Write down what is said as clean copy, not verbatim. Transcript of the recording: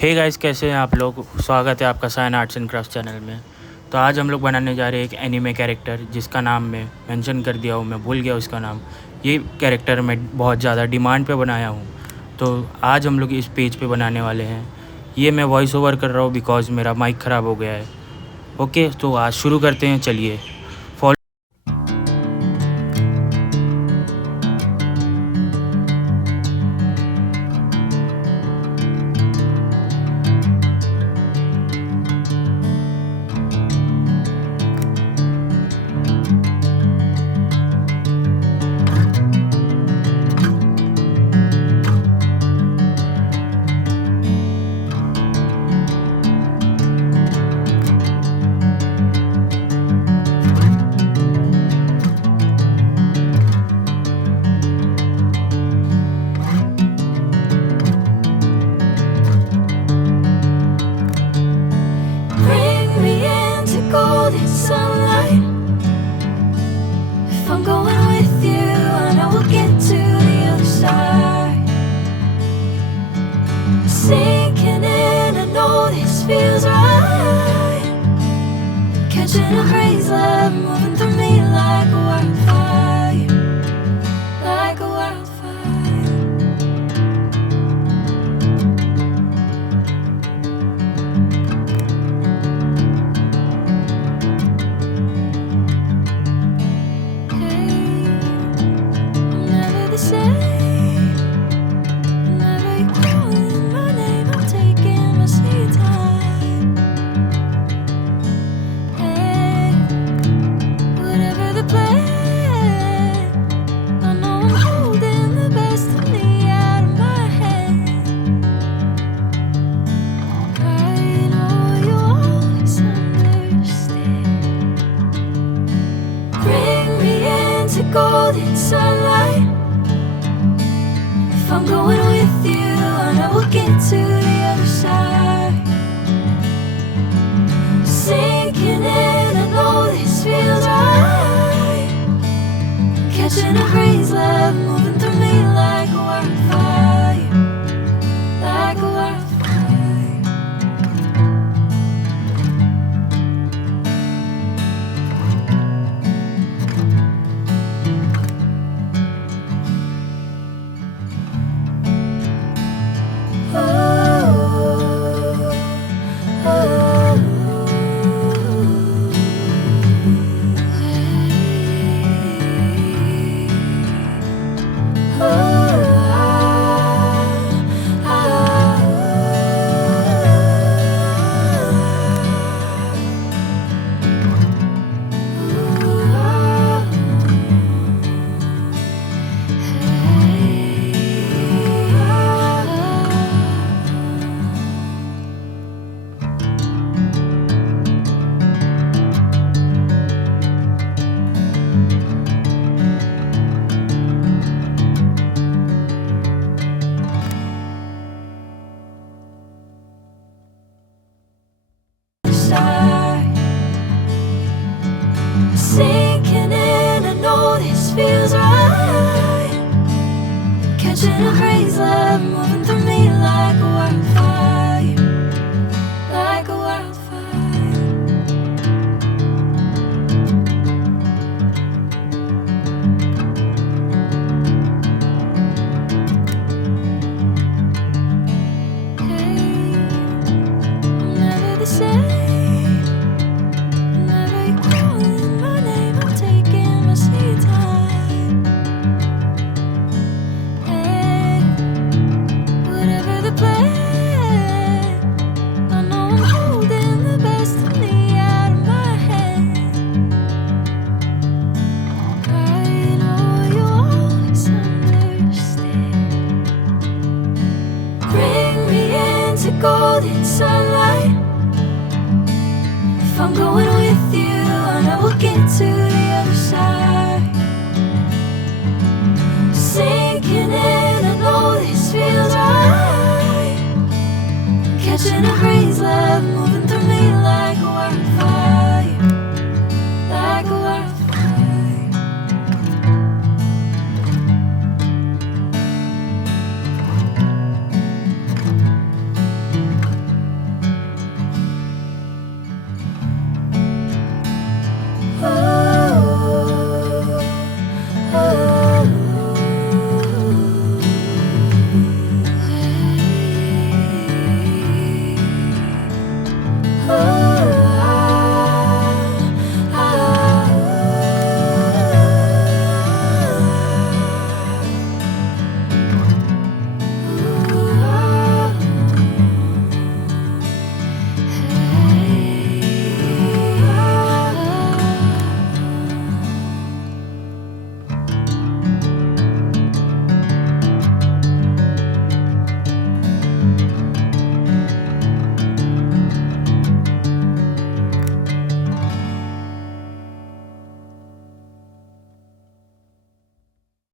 Hey guys, कैसे हैं आप लोग। स्वागत है आपका Sayan arts and craft channel में। तो आज हम लोग बनाने जा रहे हैं एक एनीमे कैरेक्टर जिसका नाम मैं मेंशन कर दिया हूँ, मैं भूल गया उसका नाम। ये कैरेक्टर मैं बहुत ज़्यादा डिमांड पे बनाया हूँ, तो आज हम लोग इस पेज पे बनाने वाले हैं। ये मैं वॉइस ओवर कर रहा हूँ बिकॉज़ मेरा माइक ख़राब हो गया है। ओके, तो आज शुरू करते हैं, चलिए। Bring me into golden sunlight. If I'm going with you, I know we'll get to the other side. Sinking in, I know this feels right. Catching a breeze, love moving through me like a wildfire, like a wildfire. Never the same. Whenever you're calling my name, I'm taking my sweet time. Hey, whatever the plan, I know I'm holding the best of me out of my hand. I know you'll always understand. Bring me into golden sunlight. If I'm going with you, I know we'll get to the other side. Sinking in, I know this feels right. Catching a breeze, love moving through me like a wildfire, like a wildfire. Side. Sinking in, I know this feels right. Catching a breeze, love moving through me like a wildfire, like a wildfire. Hey, I'm never the same. Whenever you're calling my name, I'm taking my sweet time. Hey, whatever the plan, I know I'm holding the best of me out of my hand. I know you'll always understand. Bring me into golden sunlight. If I'm going with you, I know we'll get to the other side. Sinking in, I know this feels right. Catching a breeze, love moving through me like